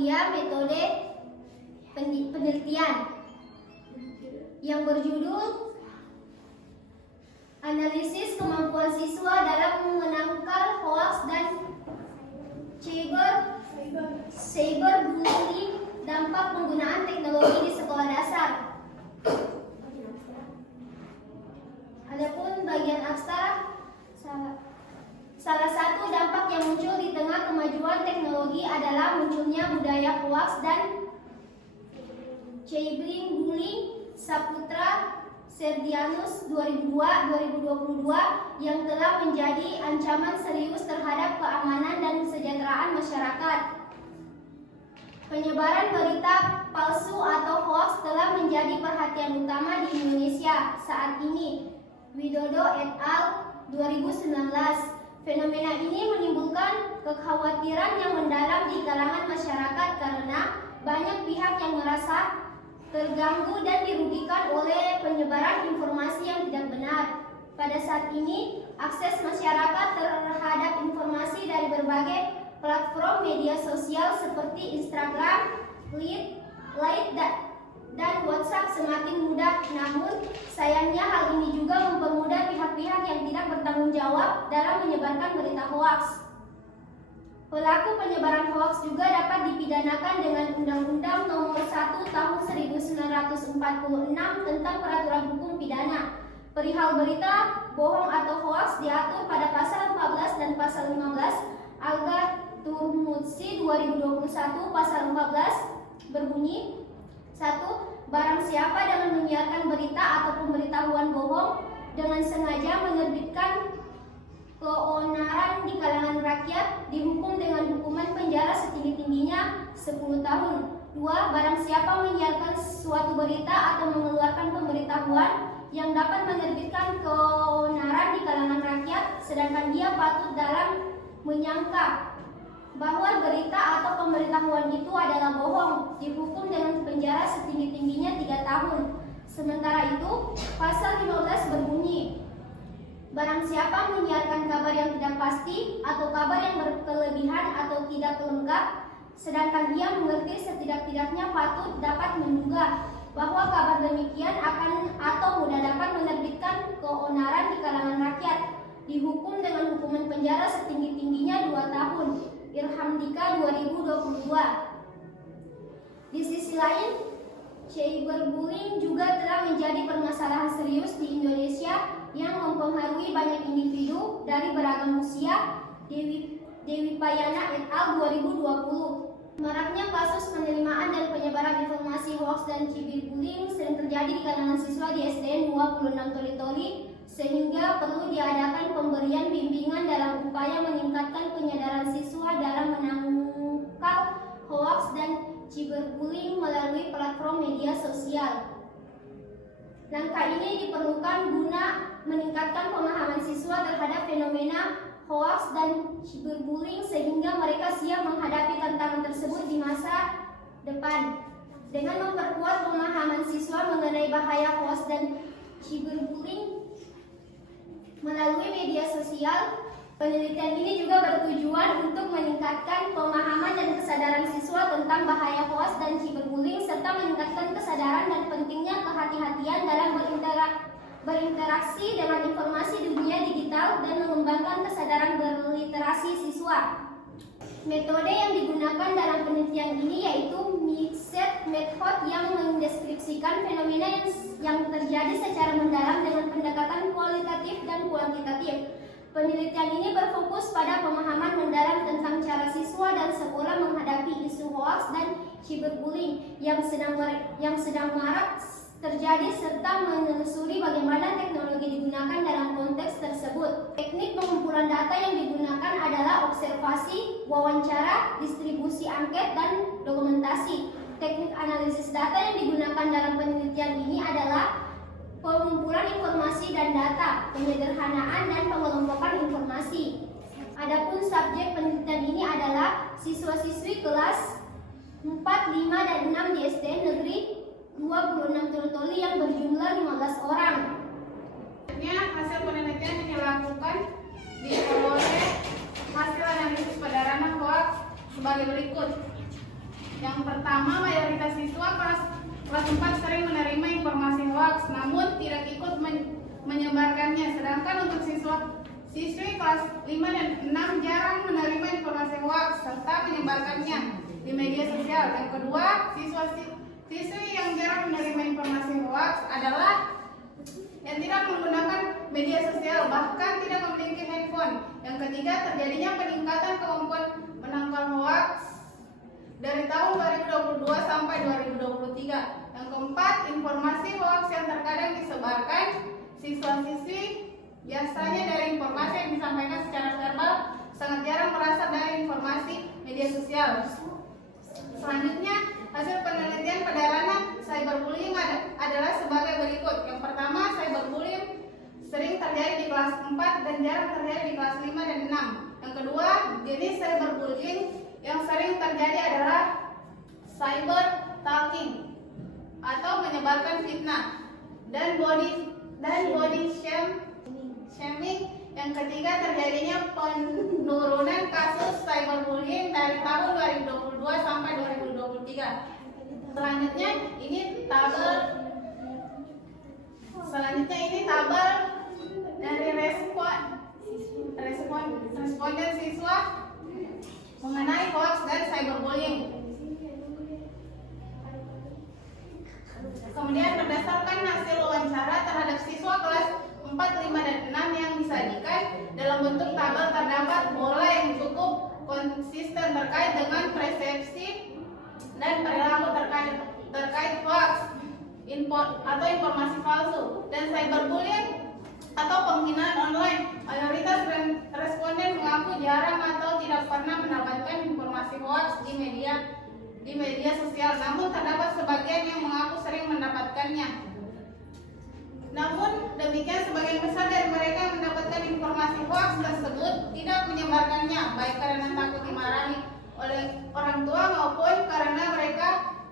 ia metode penelitian yang berjudul Analisis Kemampuan Siswa dalam Menangkal Hoaks dan Cyberbullying, Dampak Penggunaan Teknologi di Sekolah Dasar. Adapun bagian abstrak, salah satu dampak yang muncul di tengah kemajuan teknologi adalah munculnya budaya hoaks dan cyberbullying. Saputra Serdianus 2002-2022 yang telah menjadi ancaman serius terhadap keamanan dan kesejahteraan masyarakat. Penyebaran berita palsu atau hoaks telah menjadi perhatian utama di Indonesia saat ini. Widodo et al. 2019. Fenomena ini menimbulkan kekhawatiran yang mendalam di kalangan masyarakat karena banyak pihak yang merasa terganggu dan dirugikan oleh penyebaran informasi yang tidak benar. Pada saat ini, akses masyarakat terhadap informasi dari berbagai platform media sosial seperti Instagram, Line, dan WhatsApp semakin mudah. Namun, sayangnya hal ini juga mempermudah pihak-pihak yang tidak bertanggung jawab dalam menyebarkan berita hoaks. Pelaku penyebaran hoaks juga dapat dipidanakan dengan Undang-Undang Nomor 1 Tahun 1946 tentang Peraturan Hukum Pidana. Perihal berita bohong atau hoaks diatur pada pasal 14 dan pasal 15 Al-Ghurmutsi 2021 pasal 14 berbunyi 1. Barang siapa dengan menyiarkan berita atau pemberitahuan bohong dengan sengaja menerbitkan keonaran di kalangan rakyat dihukum dengan hukuman penjara setinggi-tingginya 10 tahun. 2. Barang siapa menyiarkan suatu berita atau mengeluarkan pemberitahuan yang dapat menerbitkan keonaran di kalangan rakyat sedangkan dia patut dalam menyangka bahwa berita atau pemberitahuan itu adalah bohong, dihukum dengan penjara setinggi-tingginya 3 tahun. Sementara itu, pasal 15 berbunyi, barang siapa menyiarkan kabar yang tidak pasti atau kabar yang berkelebihan atau tidak lengkap, sedangkan ia mengerti setidak-tidaknya patut dapat menduga bahwa kabar demikian akan atau mudah dapat menerbitkan keonaran di kalangan rakyat, dihukum dengan hukuman penjara setinggi-tingginya 2 tahun. Irhamdika 2022. Di sisi lain, cyberbullying juga telah menjadi permasalahan serius di Indonesia yang mempengaruhi banyak individu dari beragam usia. Dewi Payana et al. 2020. Maraknya kasus penerimaan dan penyebaran informasi hoaks dan cyberbullying sering terjadi di kalangan siswa di SDN 26 Toli-Toli, sehingga perlu diadakan pemberian bimbingan dalam upaya meningkatkan penyadaran siswa dalam menangkal hoaks dan cyberbullying melalui platform media sosial. Langkah ini diperlukan guna meningkatkan pemahaman siswa terhadap fenomena hoaks dan cyberbullying sehingga mereka siap menghadapi tantangan tersebut di masa depan. Dengan memperkuat pemahaman siswa mengenai bahaya hoaks dan cyberbullying melalui media sosial, penelitian ini juga bertujuan untuk meningkatkan pemahaman dan kesadaran siswa tentang bahaya hoaks dan cyberbullying serta meningkatkan kesadaran dan pentingnya kehati-hatian dalam berinteraksi dengan informasi dunia digital dan mengembangkan kesadaran berliterasi siswa. Metode yang digunakan dalam penelitian ini yaitu mixed method yang mendeskripsikan fenomena yang terjadi secara mendalam dengan pendekatan kualitatif dan kuantitatif. Penelitian ini berfokus pada pemahaman mendalam tentang cara siswa dan sekolah menghadapi isu hoaks dan cyberbullying yang sedang marak terjadi serta menelusuri bagaimana teknologi digunakan dalam konteks tersebut. Teknik pengumpulan data yang digunakan adalah observasi, wawancara, distribusi angket, dan dokumentasi. Teknik analisis data yang digunakan dalam penelitian ini adalah pengumpulan informasi dan data, penyederhanaan, dan pengelompokan informasi. Adapun subjek penelitian ini adalah siswa-siswi kelas 4, 5, dan 6 di SDN Negeri 26 Toli-Toli yang berjumlah 15 orang. Hasil penelitian yang dilakukan diperoleh hasil analisis pada ranah hoaks sebagai berikut. Yang pertama, mayoritas siswa kelas 4 sering menerima informasi hoaks namun tidak ikut menyebarkannya. Sedangkan untuk siswi kelas 5 dan 6 jarang menerima informasi hoaks serta menyebarkannya di media sosial. Yang kedua, siswi yang jarang menerima informasi hoaks adalah yang tidak menggunakan media sosial, bahkan tidak memiliki handphone. Yang ketiga, terjadinya peningkatan kemampuan menangkal hoaks dari tahun 2022 sampai 2023. Yang keempat, informasi hoaks yang terkadang disebarkan siswa-siswi biasanya dari informasi yang disampaikan secara verbal, sangat jarang berasal dari informasi media sosial. Selanjutnya, hasil penelitian pada ranah cyberbullying adalah sebagai berikut. Yang pertama, cyberbullying sering terjadi di kelas 4 dan jarang terjadi di kelas 5 dan 6. Yang kedua, jenis cyberbullying yang sering terjadi adalah cyber stalking atau menyebarkan fitnah dan body shaming. Yang ketiga, terjadinya penurunan kasus cyberbullying dari tahun 2022 sampai 2023. Selanjutnya ini tabel dari responden siswa mengenai hoaks dan cyberbullying. Kemudian berdasarkan hasil wawancara terhadap siswa kelas 4, 5, dan 6 yang disajikan dalam bentuk tabel terdapat pola yang cukup konsisten terkait dengan persepsi dan perilaku terkait hoaks atau informasi palsu dan cyberbullying atau penghinaan online. Mayoritas responden mengaku jarang atau tidak pernah mendapatkan informasi hoaks di media sosial, namun terdapat sebagian yang mengaku sering mendapatkannya. Namun demikian, sebagian besar dari mereka yang mendapatkan informasi hoaks tersebut tidak menyebarkannya, baik karena takut dimarahi oleh orang tua maupun karena mereka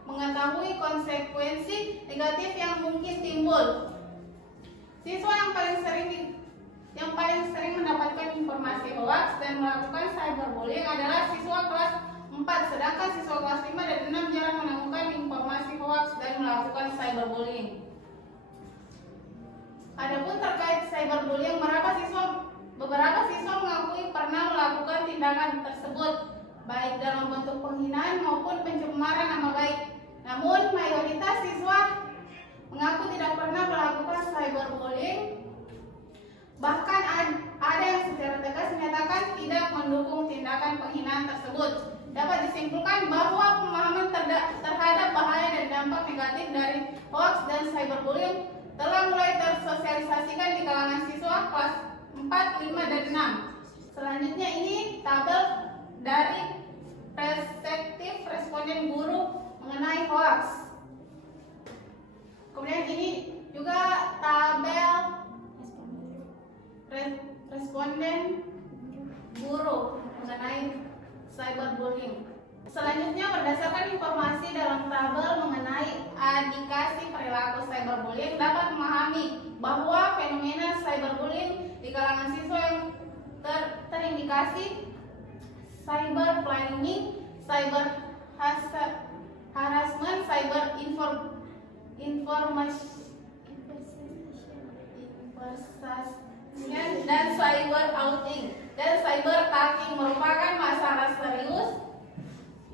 mengetahui konsekuensi negatif yang mungkin timbul. Siswa yang paling sering mendapatkan informasi hoaks dan melakukan cyberbullying adalah siswa kelas 4, sedangkan siswa kelas 5 dan 6 jarang menemukan informasi hoaks dan melakukan cyberbullying. Adapun terkait cyberbullying, beberapa siswa mengakui pernah melakukan tindakan tersebut, baik dalam bentuk penghinaan maupun pencemaran nama baik. Namun mayoritas siswa mengaku tidak pernah melakukan cyberbullying. Bahkan ada yang secara tegas menyatakan tidak mendukung tindakan penghinaan tersebut. Dapat disimpulkan bahwa pemahaman terhadap bahaya dan dampak negatif dari hoaks dan cyberbullying telah mulai tersosialisasikan di kalangan siswa kelas 4, 5, dan 6. Selanjutnya ini tabel dari perspektif responden guru mengenai hoaks. Kemudian ini juga tabel responden guru mengenai cyberbullying. Selanjutnya, berdasarkan informasi dalam tabel mengenai indikasi perilaku cyberbullying, dapat memahami bahwa fenomena cyberbullying di kalangan siswa yang terindikasi cyberbullying, cyber harassment, cyber dan cyber outing dan cyber talking merupakan masalah serius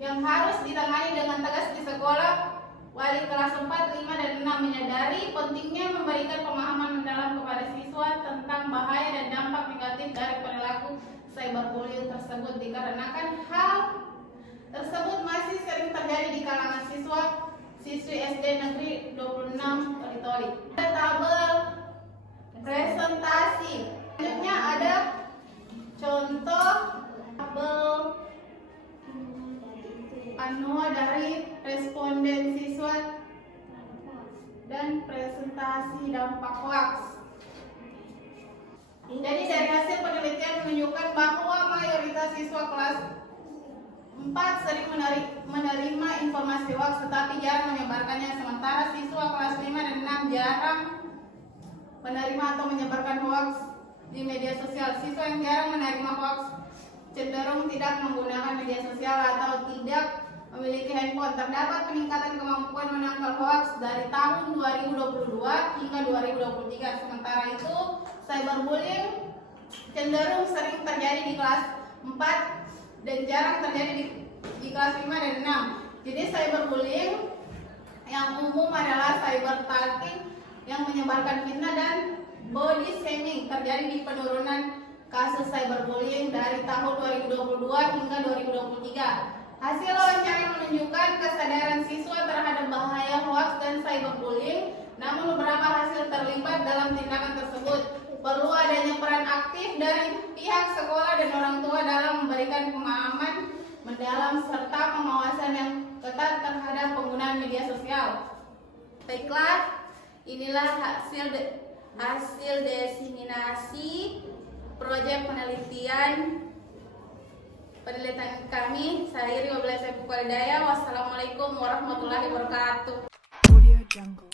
yang harus ditangani dengan tegas di sekolah. Wali kelas 4, 5, dan 6 menyadari pentingnya memberikan pemahaman mendalam kepada siswa tentang bahaya dan dampak negatif dari perilaku cyberbullying tersebut, dikarenakan hal tersebut masih sering terjadi di kalangan siswi SD Negeri 26 Toli-Toli. Ada tabel presentasi. Selanjutnya ada contoh tabel dari responden siswa dan presentasi dampak hoaks. Jadi dari hasil penelitian menunjukkan bahwa mayoritas siswa kelas 4 sering menerima informasi hoaks tetapi jarang menyebarkannya, sementara siswa kelas 5 dan 6 jarang menerima atau menyebarkan hoaks di media sosial. Siswa yang jarang menerima hoaks cenderung tidak menggunakan media sosial atau tidak memiliki handphone. bahwa terdapat peningkatan kemampuan menangkal hoaks dari tahun 2022 hingga 2023. Sementara itu, cyberbullying cenderung sering terjadi di kelas 4 dan jarang terjadi di kelas 5 dan 6. Jadi cyberbullying yang umum adalah cyberstalking yang menyebarkan fitnah dan body shaming. Terjadi di penurunan kasus cyberbullying dari tahun 2022 hingga 2023. Hasil wawancara menunjukkan kesadaran siswa terhadap bahaya hoaks dan cyberbullying, namun beberapa hasil terlibat dalam tindakan tersebut. Perlu adanya peran aktif dari pihak sekolah dan orang tua dalam memberikan pemahaman mendalam serta pengawasan yang ketat terhadap penggunaan media sosial. Baiklah, inilah hasil diseminasi proyek penelitian kami. Saya Iri Wabillahi Taufiq Walhidayah. Wassalamualaikum warahmatullahi wabarakatuh. Audio Jungle.